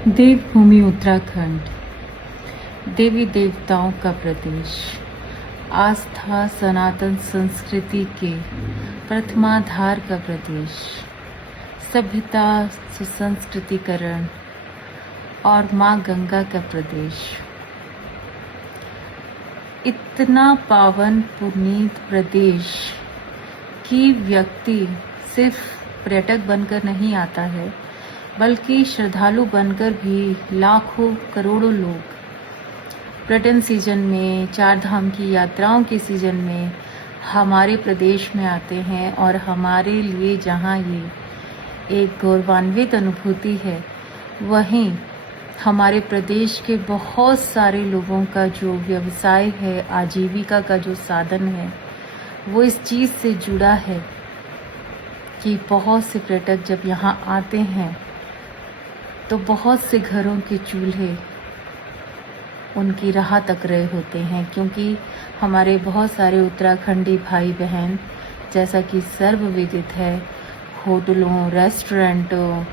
देवभूमि उत्तराखंड, देवी देवताओं का प्रदेश, आस्था सनातन संस्कृति के प्रथमाधार का प्रदेश, सभ्यता सुसंस्कृतिकरण और माँ गंगा का प्रदेश। इतना पावन पुनीत प्रदेश कि व्यक्ति सिर्फ पर्यटक बनकर नहीं आता है, बल्कि श्रद्धालु बनकर भी लाखों करोड़ों लोग पर्यटन सीजन में, चार धाम की यात्राओं के सीजन में हमारे प्रदेश में आते हैं। और हमारे लिए जहां ये एक गौरवान्वित अनुभूति है, वहीं हमारे प्रदेश के बहुत सारे लोगों का जो व्यवसाय है, आजीविका का जो साधन है, वो इस चीज़ से जुड़ा है कि बहुत से पर्यटक जब यहाँ आते हैं तो बहुत से घरों के चूल्हे उनकी राह तक रहे होते हैं, क्योंकि हमारे बहुत सारे उत्तराखंडी भाई बहन, जैसा कि सर्वविदित है, होटलों रेस्टोरेंटों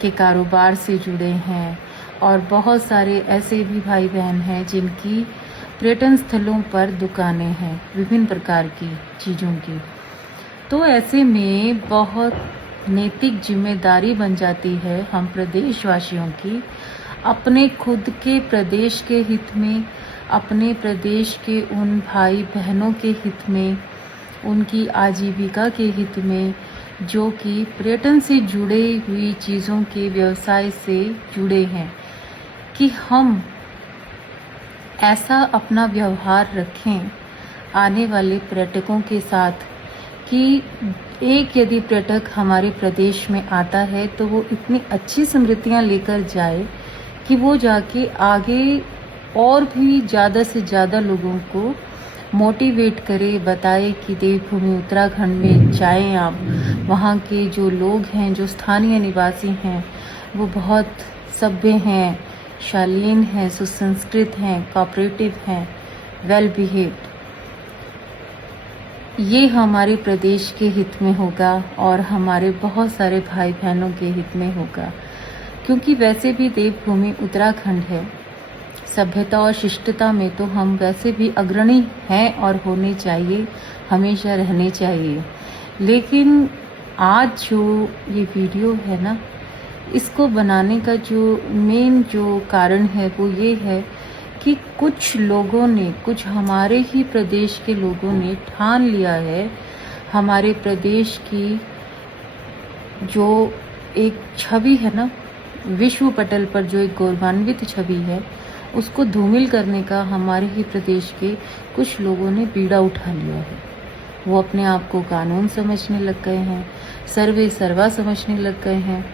के कारोबार से जुड़े हैं। और बहुत सारे ऐसे भी भाई बहन हैं जिनकी पर्यटन स्थलों पर दुकानें हैं विभिन्न प्रकार की चीज़ों की। तो ऐसे में बहुत नैतिक जिम्मेदारी बन जाती है हम प्रदेशवासियों की, अपने खुद के प्रदेश के हित में, अपने प्रदेश के उन भाई बहनों के हित में, उनकी आजीविका के हित में, जो कि पर्यटन से जुड़े हुई चीज़ों के व्यवसाय से जुड़े हैं, कि हम ऐसा अपना व्यवहार रखें आने वाले पर्यटकों के साथ कि एक यदि पर्यटक हमारे प्रदेश में आता है तो वो इतनी अच्छी स्मृतियां लेकर जाए कि वो जाके आगे और भी ज़्यादा से ज़्यादा लोगों को मोटिवेट करे, बताए कि देवभूमि उत्तराखंड में जाएं आप। वहाँ के जो लोग हैं, जो स्थानीय निवासी हैं, वो बहुत सभ्य हैं, शालीन हैं, सुसंस्कृत हैं, कोऑपरेटिव हैं, वेल बिहेव्ड। ये हमारे प्रदेश के हित में होगा और हमारे बहुत सारे भाई बहनों के हित में होगा, क्योंकि वैसे भी देवभूमि उत्तराखंड है। सभ्यता और शिष्टता में तो हम वैसे भी अग्रणी हैं और होने चाहिए, हमेशा रहने चाहिए। लेकिन आज जो ये वीडियो है ना, इसको बनाने का जो मेन जो कारण है वो ये है कि कुछ लोगों ने, कुछ हमारे ही प्रदेश के लोगों ने ठान लिया है हमारे प्रदेश की जो एक छवि है ना, विश्व पटल पर जो एक गौरवान्वित छवि है, उसको धूमिल करने का हमारे ही प्रदेश के कुछ लोगों ने बीड़ा उठा लिया है। वो अपने आप को कानून समझने लग गए हैं, सर्वे सर्वा समझने लग गए हैं।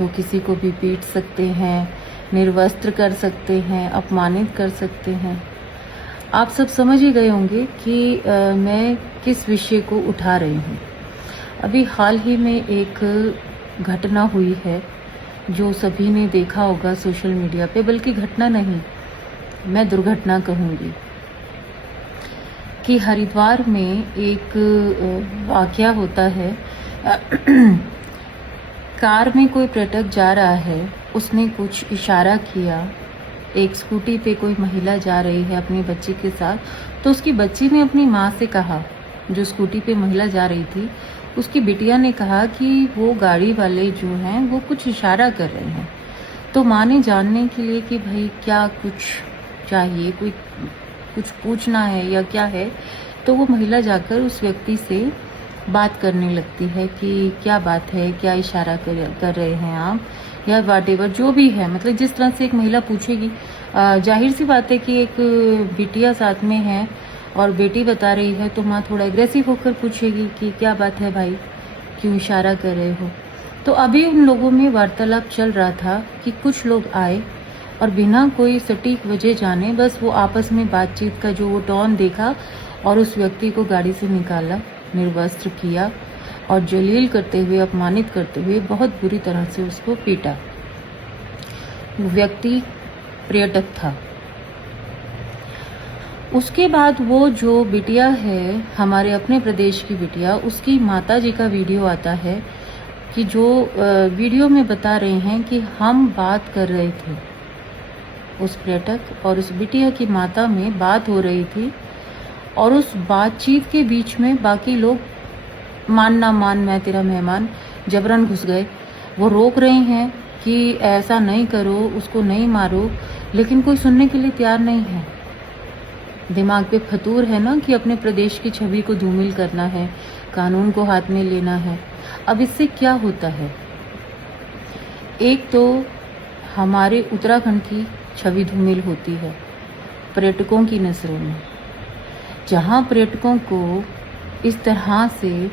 वो किसी को भी पीट सकते हैं, निर्वस्त्र कर सकते हैं, अपमानित कर सकते हैं। आप सब समझ ही गए होंगे कि मैं किस विषय को उठा रही हूँ। अभी हाल ही में एक घटना हुई है जो सभी ने देखा होगा सोशल मीडिया पे, बल्कि घटना नहीं, मैं दुर्घटना कहूँगी, कि हरिद्वार में एक वाकया होता है। कार में कोई पर्यटक जा रहा है, उसने कुछ इशारा किया, एक स्कूटी पे कोई महिला जा रही है अपनी बच्ची के साथ, तो उसकी बच्ची ने अपनी माँ से कहा, जो स्कूटी पे महिला जा रही थी, उसकी बिटिया ने कहा कि वो गाड़ी वाले जो हैं वो कुछ इशारा कर रहे हैं। तो माँ ने जानने के लिए कि भाई क्या कुछ चाहिए, कोई कुछ पूछना है या क्या है, तो वो महिला जाकर उस व्यक्ति से बात करने लगती है कि क्या बात है, क्या इशारा कर रहे हैं आप, या वाटेवर जो भी है। मतलब जिस तरह से एक महिला पूछेगी, जाहिर सी बात है कि एक बिटिया साथ में है और बेटी बता रही है, तो माँ थोड़ा एग्रेसिव होकर पूछेगी कि क्या बात है भाई, क्यों इशारा कर रहे हो। तो अभी उन लोगों में वार्तालाप चल रहा था कि कुछ लोग आए और बिना कोई सटीक वजह जाने बस वो आपस में बातचीत का जो वो टोन देखा और उस व्यक्ति को गाड़ी से निकाला, निर्वस्त्र किया और जलील करते हुए, अपमानित करते हुए बहुत बुरी तरह से उसको पीटा। वो व्यक्ति पर्यटक था। उसके बाद वो जो बिटिया है, हमारे अपने प्रदेश की बिटिया, उसकी माताजी का वीडियो आता है कि जो वीडियो में बता रहे हैं कि हम बात कर रहे थे, उस पर्यटक और उस बिटिया की माता में बात हो रही थी और उस बातचीत के बीच में बाकी लोग मान ना मान मैं तेरा मेहमान जबरन घुस गए। वो रोक रहे हैं कि ऐसा नहीं करो, उसको नहीं मारो, लेकिन कोई सुनने के लिए तैयार नहीं है। दिमाग पे फतूर है ना कि अपने प्रदेश की छवि को धूमिल करना है, कानून को हाथ में लेना है। अब इससे क्या होता है? एक तो हमारे उत्तराखंड की छवि धूमिल होती है पर्यटकों की नज़रों में। जहां पर्यटकों को इस तरह से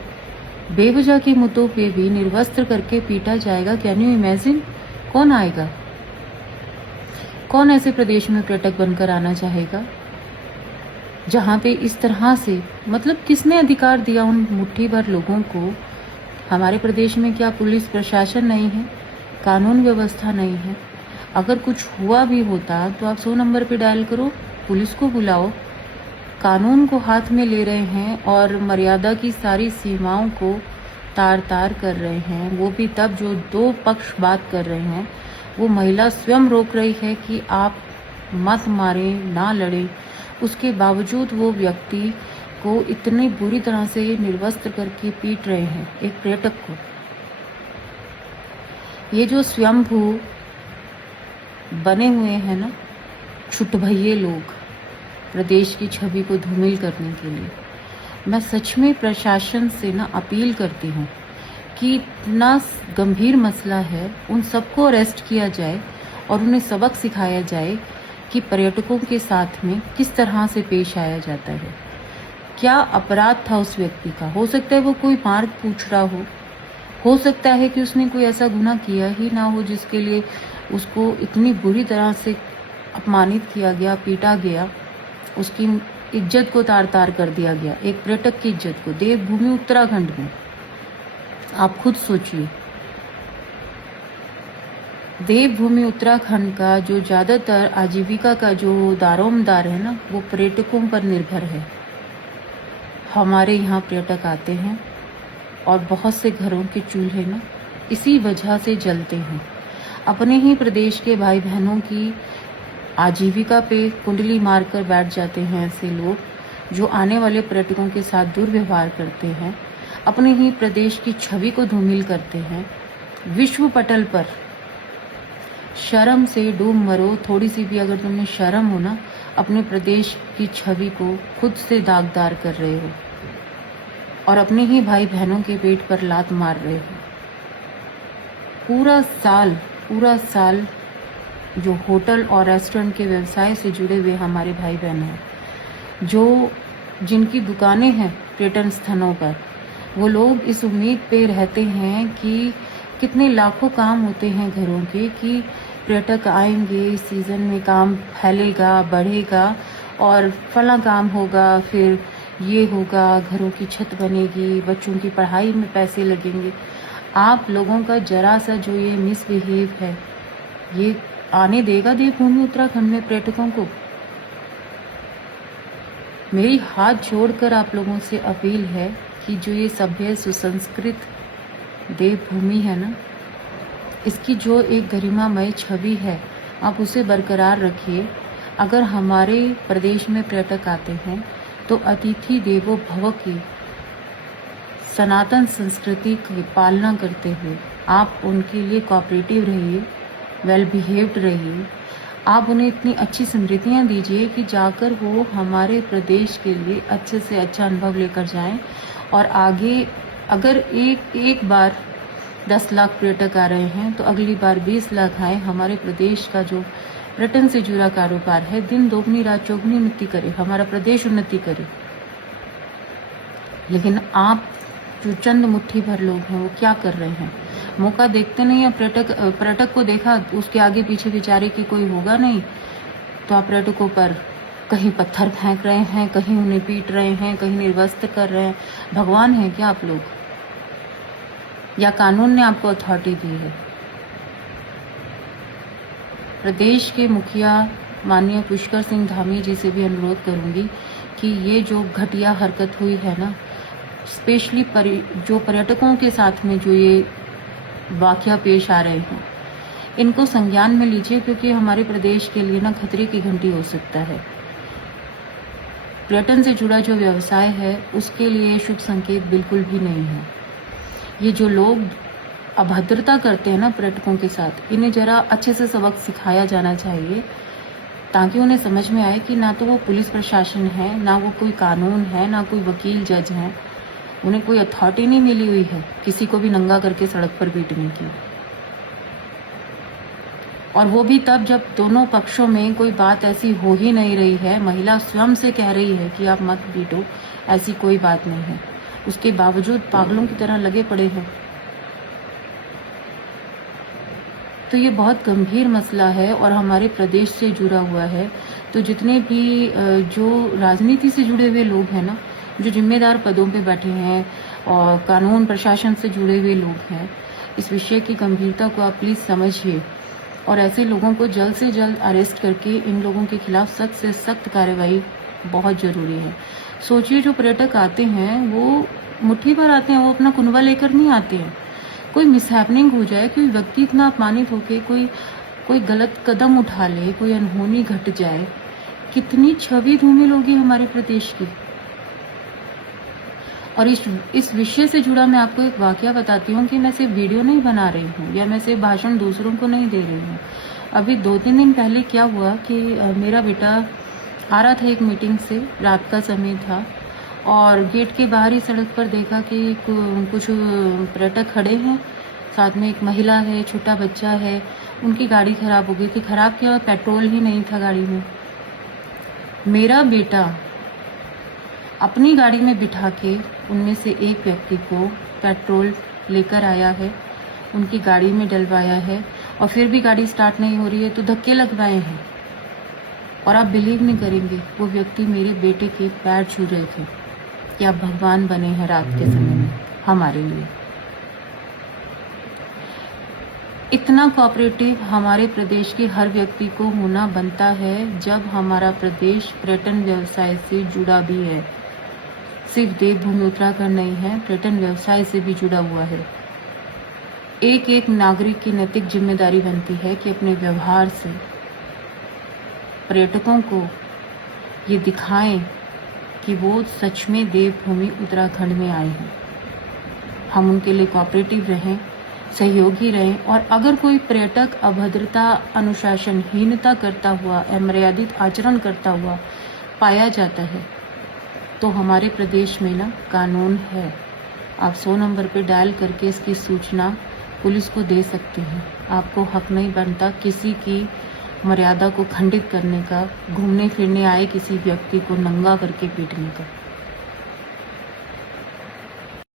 बेवजह के मुद्दों पे भी निर्वस्त्र करके पीटा जाएगा, कैन यू इमेजिन? कौन आएगा? कौन ऐसे प्रदेश में पर्यटक बनकर आना चाहेगा जहां पे इस तरह से, मतलब किसने अधिकार दिया उन मुट्ठी भर लोगों को? हमारे प्रदेश में क्या पुलिस प्रशासन नहीं है? कानून व्यवस्था नहीं है? अगर कुछ हुआ भी होता तो आप 100 नंबर पे डायल करो, पुलिस को बुलाओ। कानून को हाथ में ले रहे हैं और मर्यादा की सारी सीमाओं को तार तार कर रहे हैं। वो भी तब जो दो पक्ष बात कर रहे हैं, वो महिला स्वयं रोक रही है कि आप मत मारें, ना लड़ें। उसके बावजूद वो व्यक्ति को इतनी बुरी तरह से निर्वस्त्र करके पीट रहे हैं एक पर्यटक को। ये जो स्वयंभू बने हुए हैं ना छुटभइये लोग, प्रदेश की छवि को धूमिल करने के लिए, मैं सच में प्रशासन से ना अपील करती हूँ कि इतना गंभीर मसला है, उन सबको अरेस्ट किया जाए और उन्हें सबक सिखाया जाए कि पर्यटकों के साथ में किस तरह से पेश आया जाता है। क्या अपराध था उस व्यक्ति का? हो सकता है वो कोई मार्ग पूछ रहा हो सकता है कि उसने कोई ऐसा गुनाह किया ही ना हो जिसके लिए उसको इतनी बुरी तरह से अपमानित किया गया, पीटा गया, उसकी इज्जत को तार तार कर दिया गया, एक पर्यटक की इज्जत को, देवभूमि उत्तराखंड में। आप खुद सोचिए, देवभूमि उत्तराखंड का जो ज्यादातर आजीविका का जो दारोमदार है ना, वो पर्यटकों पर निर्भर है। हमारे यहाँ पर्यटक आते हैं और बहुत से घरों के चूल्हे ना इसी वजह से जलते हैं। अपने ही प्रदेश के भाई बहनों की आजीविका पे कुंडली मारकर बैठ जाते हैं ऐसे लोग जो आने वाले पर्यटकों के साथ दुर्व्यवहार करते हैं, अपने ही प्रदेश की छवि को धूमिल करते हैं। विश्व पटल पर शर्म से डूब मरो, थोड़ी सी भी अगर तुम्हें शर्म हो ना, अपने प्रदेश की छवि को खुद से दागदार कर रहे हो और अपने ही भाई बहनों के पेट पर लात मार रहे हो। पूरा साल जो होटल और रेस्टोरेंट के व्यवसाय से जुड़े हुए हमारे भाई बहन हैं, जो जिनकी दुकानें हैं पर्यटन स्थलों पर, वो लोग इस उम्मीद पे रहते हैं कि कितने लाखों काम होते हैं घरों के कि पर्यटक आएंगे, इस सीज़न में काम फैलेगा, बढ़ेगा और फला काम होगा, फिर ये होगा, घरों की छत बनेगी, बच्चों की पढ़ाई में पैसे लगेंगे। आप लोगों का जरा सा जो ये मिसबिहेव है, ये आने देगा देवभूमि उत्तराखंड में पर्यटकों को? मेरी हाथ जोड़कर आप लोगों से अपील है कि जो ये सभ्य सुसंस्कृत देवभूमि है ना, इसकी जो एक गरिमामय छवि है, आप उसे बरकरार रखिए। अगर हमारे प्रदेश में पर्यटक आते हैं तो अतिथि देवो भव की सनातन संस्कृति की पालना करते हुए आप उनके लिए कोऑपरेटिव रहिए, वेल बिहेव्ड रहिए। आप उन्हें इतनी अच्छी स्मृतियाँ दीजिए कि जाकर वो हमारे प्रदेश के लिए अच्छे से अच्छा अनुभव लेकर जाएं और आगे अगर एक बार 10 लाख पर्यटक आ रहे हैं तो अगली बार 20 लाख आए। हमारे प्रदेश का जो पर्यटन से जुड़ा कारोबार है, दिन दोगुनी रात चौगुनी उन्नति करे, हमारा प्रदेश उन्नति करे। लेकिन आप जो चंद मुट्ठी भर लोग हैं वो क्या कर रहे हैं? मौका देखते नहीं है। पर्यटक को देखा, उसके आगे पीछे बेचारे की कोई होगा नहीं, तो आप पर्यटकों पर कहीं पत्थर फेंक रहे हैं, कहीं उन्हें पीट रहे हैं, कहीं निर्वस्त्र कर रहे हैं। भगवान है क्या आप लोग? या कानून ने आपको अथॉरिटी दी है? प्रदेश के मुखिया माननीय पुष्कर सिंह धामी जी से भी अनुरोध करूंगी कि ये जो घटिया हरकत हुई है ना, स्पेशली जो पर्यटकों के साथ में जो ये वाकया पेश आ रहे हैं, इनको संज्ञान में लीजिए, क्योंकि हमारे प्रदेश के लिए ना खतरे की घंटी हो सकता है। पर्यटन से जुड़ा जो व्यवसाय है उसके लिए शुभ संकेत बिल्कुल भी नहीं है। ये जो लोग अभद्रता करते हैं ना पर्यटकों के साथ, इन्हें जरा अच्छे से सबक सिखाया जाना चाहिए, ताकि उन्हें समझ में आए कि ना तो वो पुलिस प्रशासन है, ना वो कोई कानून है, ना कोई वकील जज है। उन्हें कोई अथॉरिटी नहीं मिली हुई है किसी को भी नंगा करके सड़क पर पीटने की। और वो भी तब जब दोनों पक्षों में कोई बात ऐसी हो ही नहीं रही है, महिला स्वयं से कह रही है कि आप मत पीटो, ऐसी कोई बात नहीं है। उसके बावजूद पागलों की तरह लगे पड़े हैं। तो ये बहुत गंभीर मसला है और हमारे प्रदेश से जुड़ा हुआ है। तो जितने भी जो राजनीति से जुड़े हुए लोग हैं ना, जो जिम्मेदार पदों पे बैठे हैं और कानून प्रशासन से जुड़े हुए लोग हैं, इस विषय की गंभीरता को आप प्लीज समझिए और ऐसे लोगों को जल्द से जल्द अरेस्ट करके इन लोगों के खिलाफ सख्त से सख्त कार्रवाई बहुत जरूरी है। सोचिए, जो पर्यटक आते हैं वो मुट्ठी भर आते हैं, वो अपना कुनबा लेकर नहीं आते हैं। कोई मिसहैपनिंग हो जाए, कोई व्यक्ति इतना अपमानित होके कोई गलत कदम उठा ले, कोई अनहोनी घट जाए, कितनी छवि धूमिल होगी हमारे प्रदेश की। और इस विषय से जुड़ा मैं आपको एक वाकया बताती हूँ कि मैं सिर्फ वीडियो नहीं बना रही हूँ या मैं सिर्फ भाषण दूसरों को नहीं दे रही हूँ। अभी 2-3 दिन पहले क्या हुआ कि मेरा बेटा आ रहा था एक मीटिंग से, रात का समय था, और गेट के बाहर ही सड़क पर देखा कि कुछ पर्यटक खड़े हैं, साथ में एक महिला है, छोटा बच्चा है। उनकी गाड़ी खराब हो गई थी। खराब क्या, पेट्रोल ही नहीं था गाड़ी में। मेरा बेटा अपनी गाड़ी में बिठा के उनमें से एक व्यक्ति को पेट्रोल लेकर आया है, उनकी गाड़ी में डलवाया है, और फिर भी गाड़ी स्टार्ट नहीं हो रही है तो धक्के लगवाए हैं। और आप बिलीव नहीं करेंगे, वो व्यक्ति मेरे बेटे के पैर छू रहे थे कि आप भगवान बने हैं रात के समय में हमारे लिए। इतना कोऑपरेटिव हमारे प्रदेश के हर व्यक्ति को होना बनता है, जब हमारा प्रदेश पर्यटन व्यवसाय से जुड़ा भी है। सिर्फ देवभूमि उत्तराखंड नहीं है, पर्यटन व्यवसाय से भी जुड़ा हुआ है। एक एक नागरिक की नैतिक जिम्मेदारी बनती है कि अपने व्यवहार से पर्यटकों को ये दिखाएं कि वो सच में देवभूमि उत्तराखंड में आए हैं। हम उनके लिए कोऑपरेटिव रहें, सहयोगी रहें, और अगर कोई पर्यटक अभद्रता, अनुशासनहीनता करता हुआ, अमर्यादित आचरण करता हुआ पाया जाता है तो हमारे प्रदेश में ना कानून है। आप 100 नंबर पे डायल करके इसकी सूचना पुलिस को दे सकते हैं। आपको हक नहीं बनता किसी की मर्यादा को खंडित करने का, घूमने फिरने आए किसी व्यक्ति को नंगा करके पीटने का।